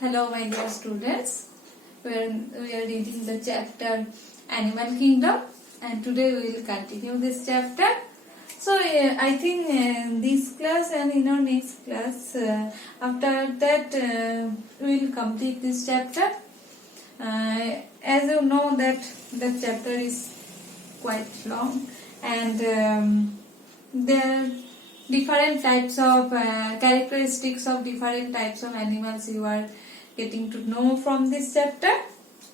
Hello my dear students, we are reading the chapter Animal Kingdom and today we will continue this chapter. So I think this class and in our next class, after that we will complete this chapter. As you know that the chapter is quite long and there are different types of characteristics of different types of animals you are getting to know from this chapter.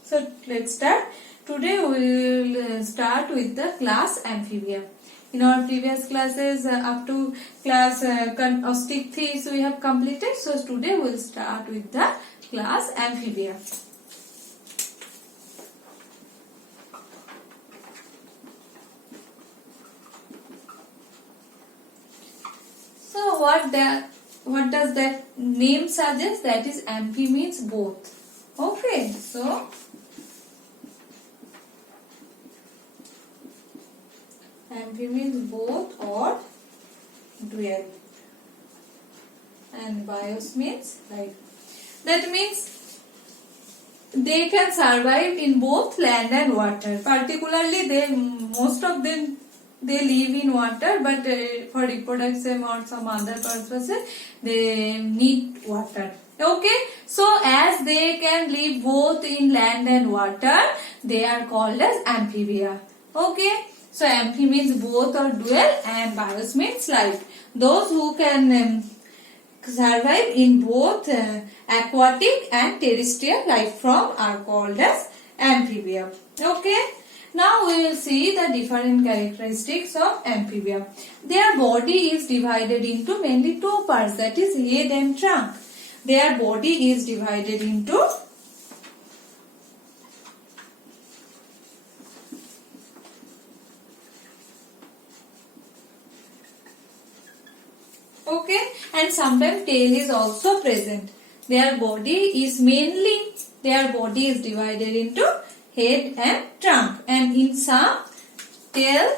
So let's start. Today we will start with the class Amphibia. In our previous classes up to class Osteochthyes we have completed. So today we will start with the class Amphibia. So what does that name suggest? That is amphi means both. Okay, so amphi means both or dual, and bios means life. That means they can survive in both land and water. Particularly, most of them they live in water, but for reproduction or some other purposes they need water. Okay, so as they can live both in land and water, they are called as amphibia. Okay, so amphi means both or dual and bios means life. Those who can survive in both aquatic and terrestrial life form are called as amphibia. Okay. Now we will see the different characteristics of amphibia. Their body is divided into mainly two parts, that is head and trunk. Their body is divided into and sometimes tail is also present. Their body is divided into head and trunk, and in some tail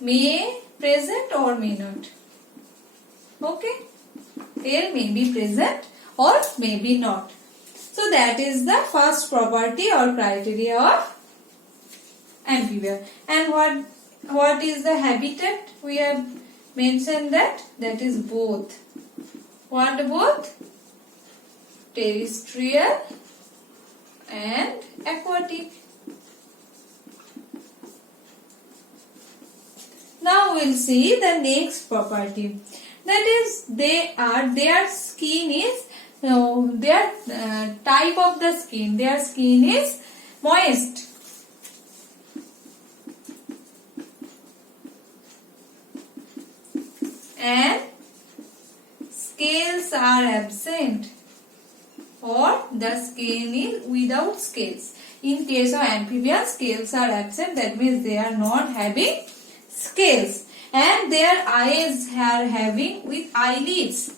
may present or may not. Okay, tail may be present or may be not. So that is the first property or criteria of amphibia. And what is the habitat? We have mentioned that is both. What both? Terrestrial and aquatic. Now we will see the next property. That is their skin is their type of the skin. Their skin is moist. And scales are absent, or the skin is without scales. In case of amphibia, scales are absent. That means they are not having scales. And their eyes are having with eyelids.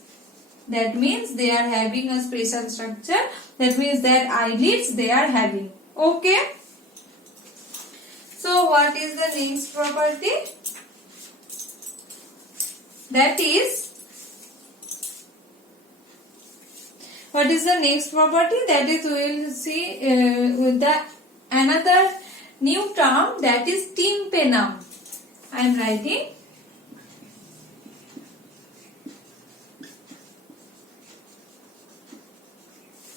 That means they are having a special structure. That means that eyelids they are having. Okay. So what is the next property? What is the next property? That is, we will see another new term, that is tympanum. I am writing.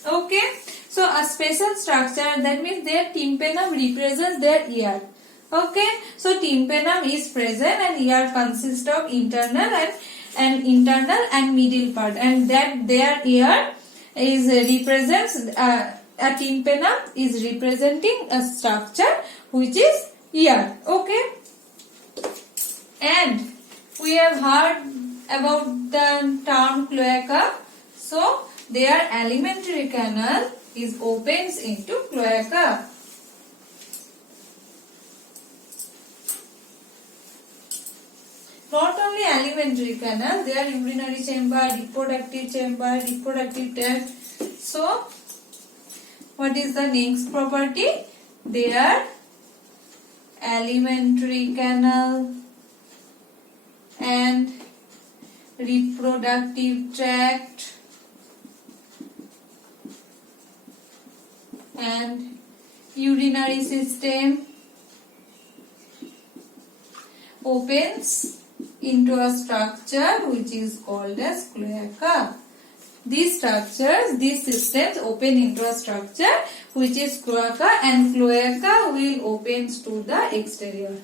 Okay. So a special structure, that means their tympanum represents their ear. Okay. So tympanum is present and ear consists of internal and middle part, and that their ear is represents a tympanum is representing a structure which is ear. Okay, and we have heard about the term cloaca. So their alimentary canal is opens into cloaca. Not only alimentary canal, their urinary chamber, reproductive tract. So, what is the next property? Their alimentary canal and reproductive tract and urinary system opens into a structure which is called as cloaca. These structures, these systems open into a structure which is cloaca, and cloaca will opens to the exterior.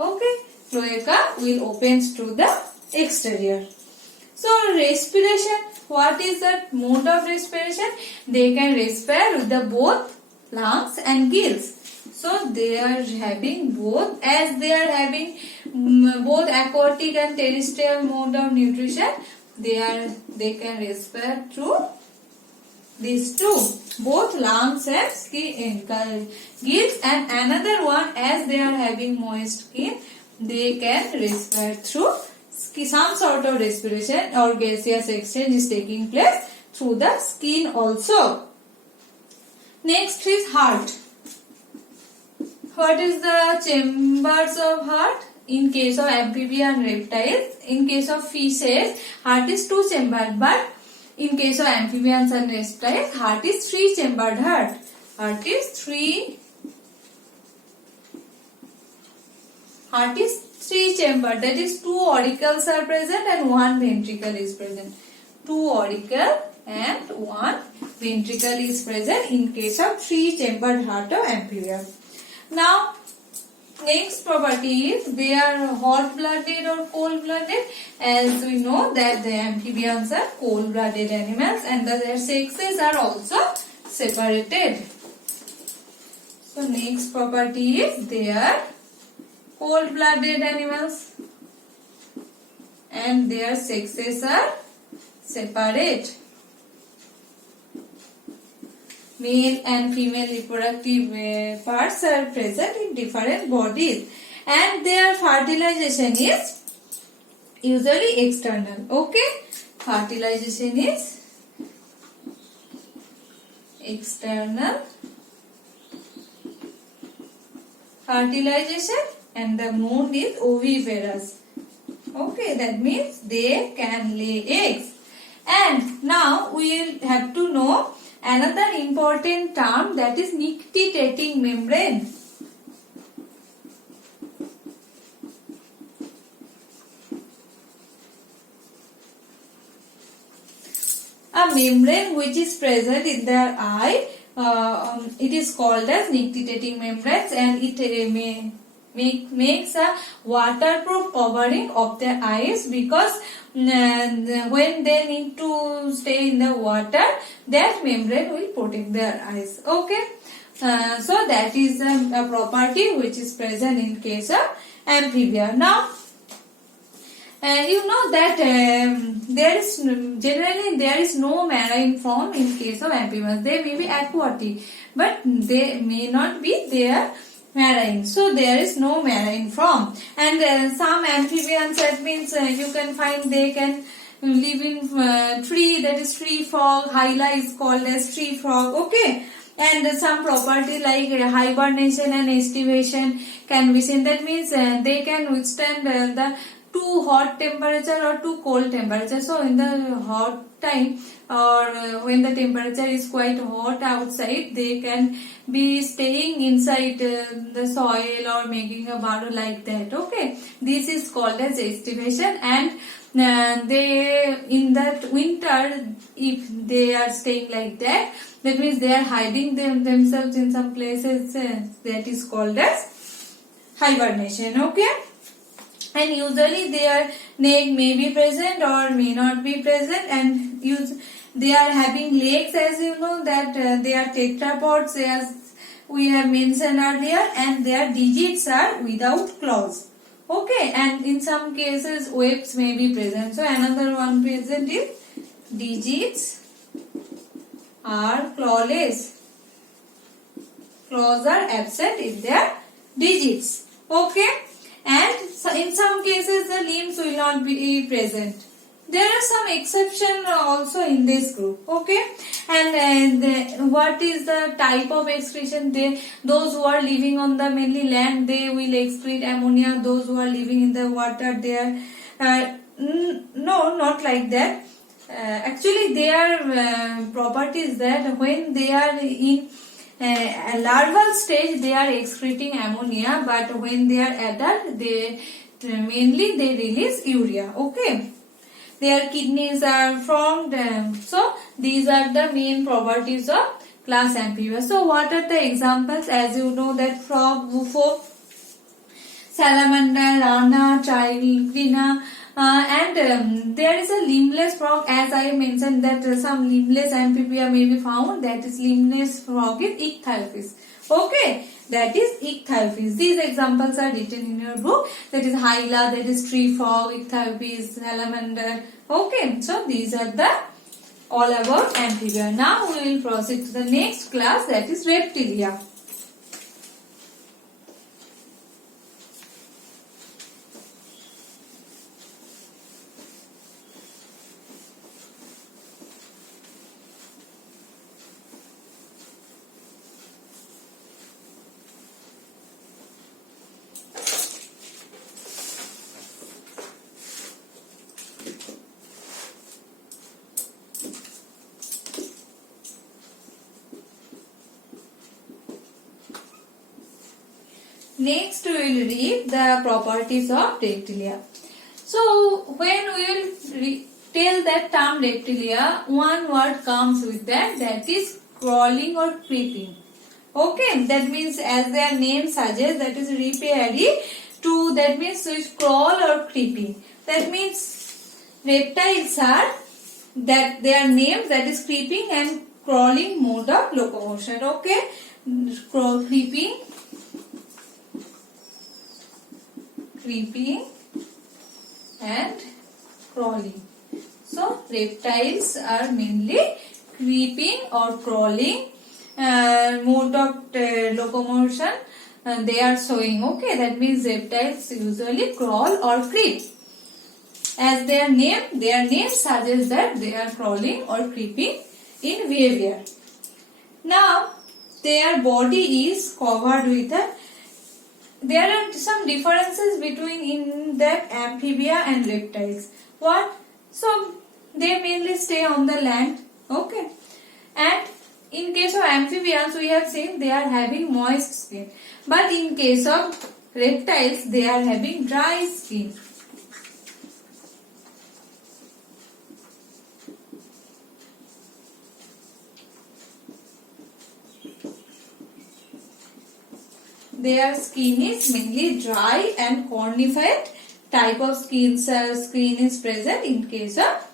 Okay, cloaca will opens to the exterior. So respiration, what is the mode of respiration? They can respire with the both lungs and gills. So they are having both, as they are having both aquatic and terrestrial mode of nutrition, they can respire through these two, both lungs and gills, and another one, as they are having moist skin, they can respire through some sort of respiration or gaseous exchange is taking place through the skin also. Next is heart. What is the chambers of heart? In case of amphibia and reptiles, in case of fishes, heart is two chambered, but in case of amphibians and reptiles, heart is three chambered heart. Heart is three chambered. That is, two auricles are present and one ventricle is present. Two auricle and one ventricle is present in case of three chambered heart of amphibia. Now, next property is they are hot blooded or cold blooded. As we know that the amphibians are cold blooded animals and their sexes are also separated. So next property is they are cold blooded animals and their sexes are separate. Male and female reproductive parts are present in different bodies and their fertilization is usually external. Okay, fertilization is external fertilization and the mode is oviparous. Okay, that means they can lay eggs. And now we will have to know another important term, that is nictitating membrane. A membrane which is present in their eye, it is called as nictitating membranes, and it makes a waterproof covering of their eyes, because when they need to stay in the water, that membrane will protect their eyes. Okay, so that is a property which is present in case of amphibia. Now you know that there is no marine form in case of amphibians. They may be aquatic, but they may not be there marine. So there is no marine form. And some amphibians, that means you can find they can live in tree, that is tree frog. Hyla is called as tree frog. Okay. And some property like hibernation and estivation can be seen. That means they can withstand the too hot temperature or too cold temperature. So in the hot time or when the temperature is quite hot outside, they can be staying inside the soil or making a burrow like that. Okay, this is called as estivation. And they, in that winter, if they are staying like that, that means they are hiding themselves in some places. That is called as hibernation. Okay. And usually their neck may be present or may not be present, and they are having legs, as you know that they are tetrapods, as we have mentioned earlier, and their digits are without claws. Okay, and in some cases webs may be present. So another one present is digits are clawless. Claws are absent in their digits. Okay. And so in some cases the limbs will not be present. There are some exceptions also in this group. Okay, and what is the type of excretion? Those who are living on the mainly land, they will excrete ammonia. Those who are living in the water, they are no, not like that. Actually, their property is that when they are in larval stage they are excreting ammonia, but when they are adult they mainly they release urea. Okay, their kidneys are formed. So these are the main properties of class Amphibia. So what are the examples? As you know that frog, bufo, salamander, rana, trigrina, and there is a limbless frog. As I mentioned that some limbless amphibia may be found. That is limbless frog is ichthyophysis. Okay, that is ichthyophysis. These examples are written in your book. That is hyla, that is tree frog, ichthyophysis, salamander. Okay, so these are the all about amphibia. Now we will proceed to the next class, that is reptilia. Next we will read the properties of reptilia. So when we will tell that term reptilia, one word comes with that, that is crawling or creeping. Okay, that means as their name suggests, that is repairi to, that means which crawl or creeping. That means reptiles are that their name, that is creeping and crawling mode of locomotion. Okay, creeping and crawling. So reptiles are mainly creeping or crawling mode of locomotion they are showing. Okay, that means reptiles usually crawl or creep. As their name suggests that they are crawling or creeping in behavior. Now their body is covered with a, there are some differences between in that amphibia and reptiles. What? So they mainly stay on the land. Okay, and in case of amphibians we have seen they are having moist skin, but in case of reptiles they are having dry skin. Their skin is mainly dry and cornified type of skin is present in case of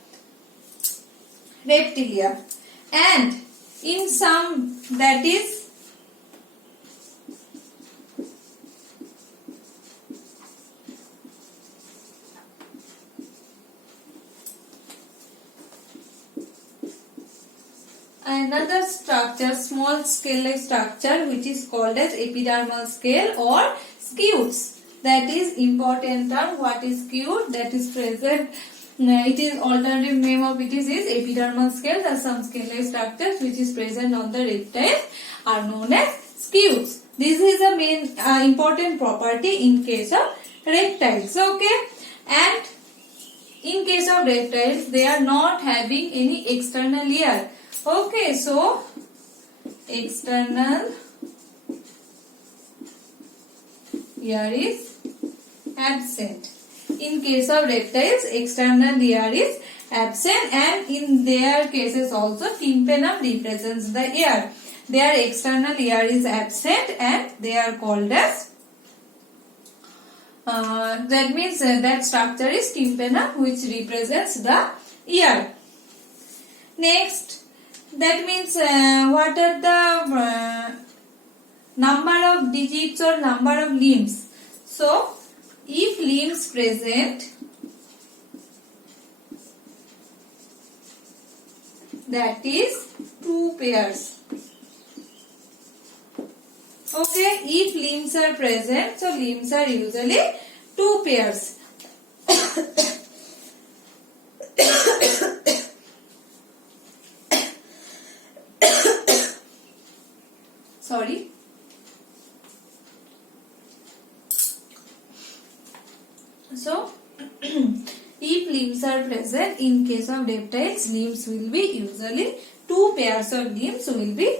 reptilia. And in some, that is another structure, small scale structure, which is called as epidermal scale or scutes. That is important term. What is scute? That is present. It is alternative name of it is epidermal scale. There are some scale structures which is present on the reptiles are known as scutes. This is a main important property in case of reptiles. Okay, and in case of reptiles they are not having any external ear. Okay, so external ear is absent. In case of reptiles, external ear is absent, and in their cases also tympanum represents the ear. Their external ear is absent and they are called as that means that structure is tympanum, which represents the ear. Next, that means what are the number of digits or number of limbs. So if limbs present, that is 2 pairs. Okay, if limbs are present, so limbs are usually 2 pairs. Sorry. So, if limbs are present, in case of reptiles, limbs will be usually 2 pairs of limbs will be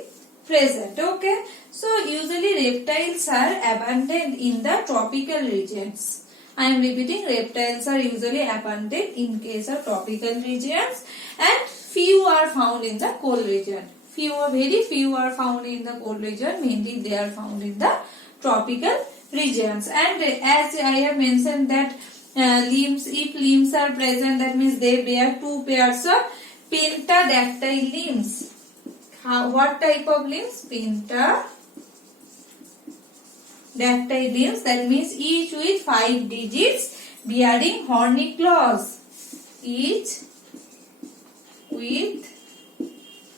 present. Okay, so usually reptiles are abundant in the tropical regions. I am repeating, reptiles are usually abundant in case of tropical regions, and few are found in the cold region. Very few are found in the cold region. Mainly they are found in the tropical regions. And as I have mentioned that if limbs are present, that means they bear two pairs of pentadactyl limbs. What type of limbs? Pentadactyl limbs, that means each with 5 digits bearing horny claws. Each with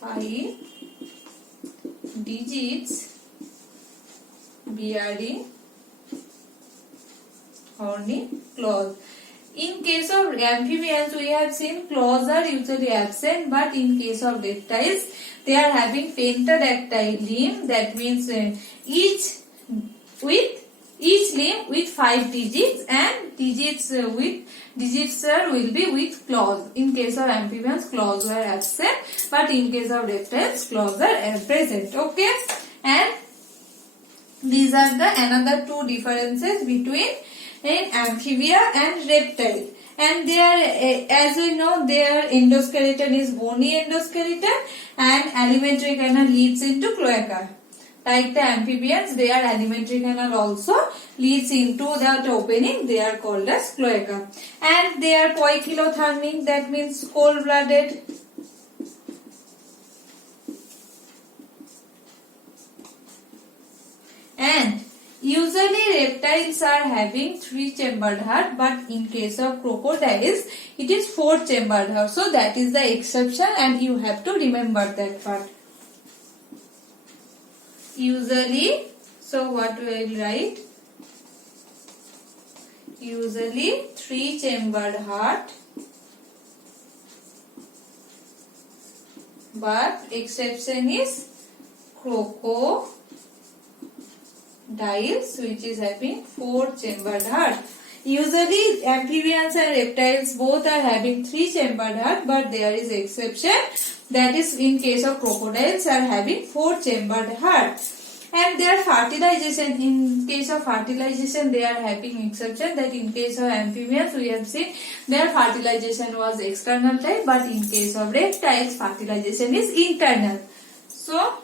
5 digits bearing horny claws. In case of amphibians, we have seen claws are usually absent, but in case of reptiles, they are having pentadactyl limb. That means each limb with 5 digits, and digits will be with claws. In case of amphibians, claws were absent, but in case of reptiles, claws are present. Okay, and these are the another two differences between amphibia and reptile. And their, as we know, their endoskeleton is bony endoskeleton, and alimentary canal leads into cloaca. Like the amphibians, their alimentary canal also leads into that opening. They are called as cloaca. And they are poikilothermic, that means cold-blooded. And usually reptiles are having 3-chambered heart, but in case of crocodiles, it is 4-chambered heart. So that is the exception, and you have to remember that part. Usually, so what we will write? Usually 3-chambered heart, but exception is crocodiles, which is having 4-chambered heart. Usually amphibians and reptiles both are having 3-chambered heart, but there is exception, that is in case of crocodiles are having 4-chambered heart. And their fertilization, in case of fertilization they are having exception, that in case of amphibians we have seen their fertilization was external type, but in case of reptiles fertilization is internal. So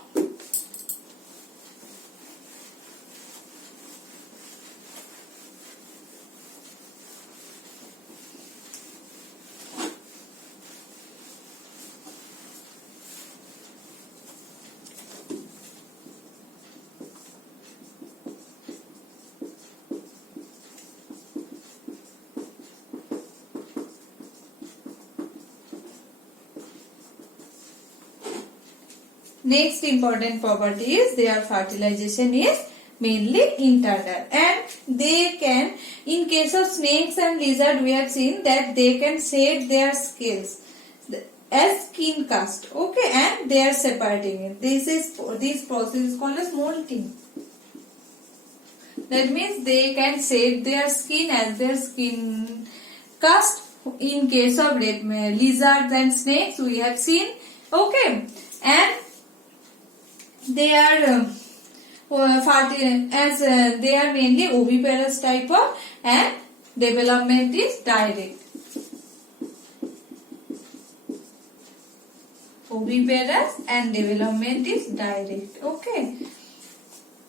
next important property is their fertilization is mainly internal, and they can, in case of snakes and lizard we have seen that they can shed their scales as skin cast. Okay, and they are separating it. This process is called as molting. That means they can shed their skin as their skin cast. In case of lizards and snakes we have seen. Okay, and they are they are mainly oviparous type of, and development is direct. Oviparous and development is direct. Okay.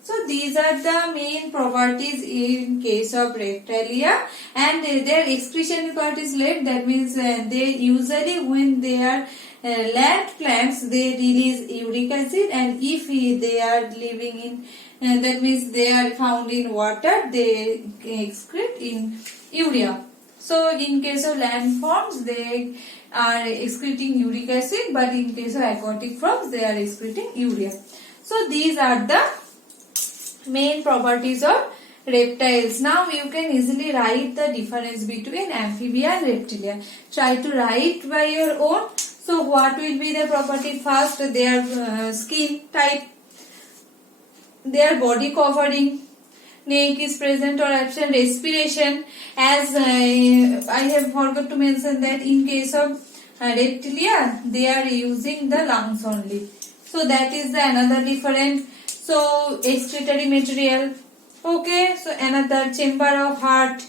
So these are the main properties in case of reptilia, and their excretion part is late. That means they usually, when they are land plants, they release uric acid, and if they are living in that means they are found in water, they excrete in urea. So in case of land forms they are excreting uric acid, but in case of aquatic forms they are excreting urea. So these are the main properties of reptiles. Now you can easily write the difference between amphibia and reptilia. Try to write by your own. So what will be the property? First, their skin type, their body covering, neck is present or absent, respiration. As I have forgot to mention that in case of reptilia, they are using the lungs only. So that is the another different. So excretory material. Okay, so another chamber of heart,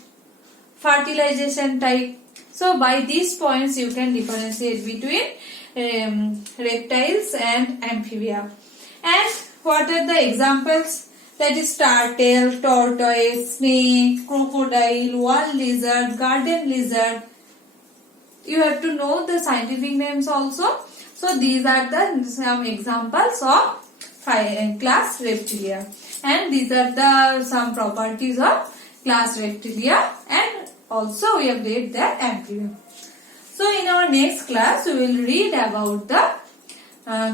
fertilization type. So by these points you can differentiate between reptiles and amphibia. And what are the examples? That is turtle, tortoise, snake, crocodile, wall lizard, garden lizard. You have to know the scientific names also. So these are the some examples of class Reptilia, and these are the some properties of class Reptilia, and also we have read the Amphibia. So in our next class we will read about the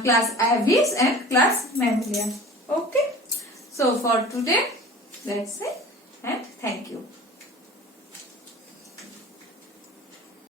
class Aves and class Mammalia. Okay. So for today that's it, and thank you.